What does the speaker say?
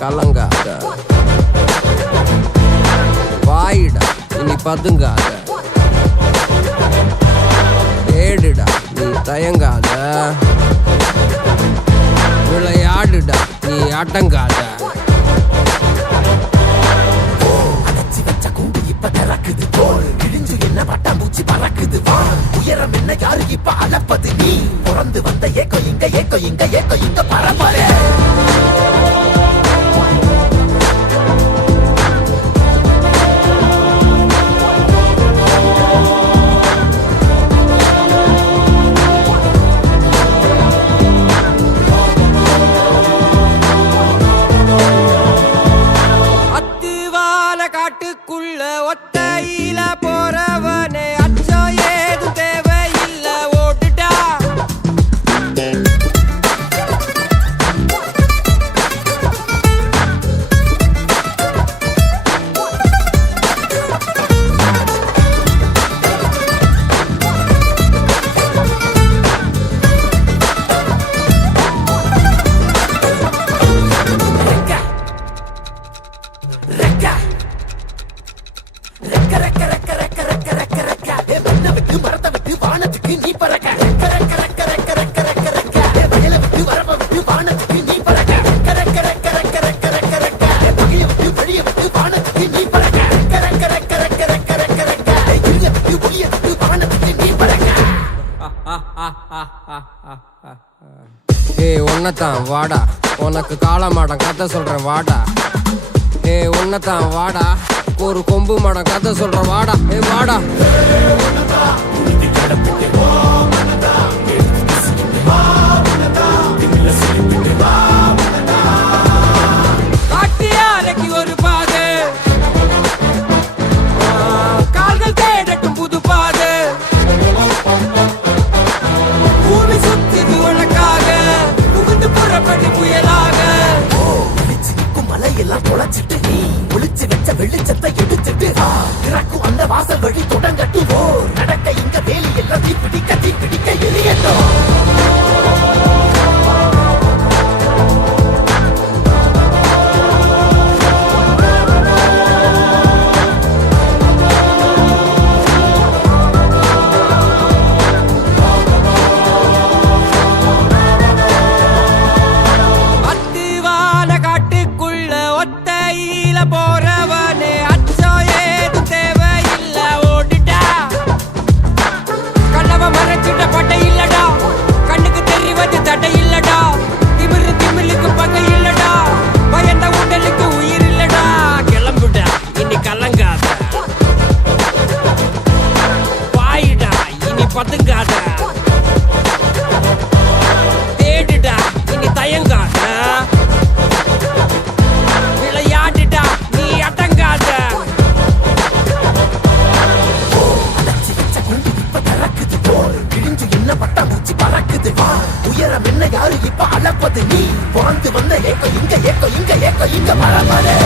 கலங்காத, வாயிடா இனி பதுங்காத, தேடுடா நீ தயங்காத, விளையாடுடா நீ அடங்காத. திறக்குது போல் கிழிஞ்சு என்ன பட்டாம்பூச்சி பறக்குது வா உயரம் என்ன யாரு இப்ப அளப்பது நீ பிறந்து வந்த ஏக்கோ இங்க பரம்பரை காட்டுக்குள்ள ஒத்தையில போறவனே அச்சம் ஏதும் தேவையில்ல ஓட்டுடா. உன்னதான் வாடா உனக்கு காளமாடம் கதை சொல்றேன் வாடா. உன்னதான் வாடா ஒரு கொம்பு மாடம் கதை சொல்றேன் வாடா. வாடா காட்டியாலைக்கு ஒரு பாது, கால்கள் தேடட்டும் புது பாது, பூமி சுத்திது உனக்காக புகுந்து புறப்பட்டு புயலாக மலையெல்லாம் தொலைச்சிட்டு நீ ஒளிச்சு வச்ச வெளிச்சத்தை எடுத்துட்டு திறக்கும் அந்த வாசல் வழி தொடங்கட்டு ஓ நடக்க இங்க வேலி எல்லாம் தீப்பிடிக்க எரியட்டும். போறவனே அச்சம் ஏதும் தேவையில்ல ஓடிட்டா. கண்ணவ மறைச்சிட்ட பட்டை இல்லடா, கண்ணுக்கு தெரிவது தடை இல்லடா, திமிருக்கு பகை இல்லடா, பயந்த உடலுக்கு உயிர் இல்லடா. கிளம்புடா இனி கலங்காத, வாயிடா இனி பதுங்காத, தேடுடா இனி தயங்காத, உயரம் என்ன யாரு இப்ப அளப்பது நீ பிறந்து வந்த ஏக்கோ இங்க பரம்பரை.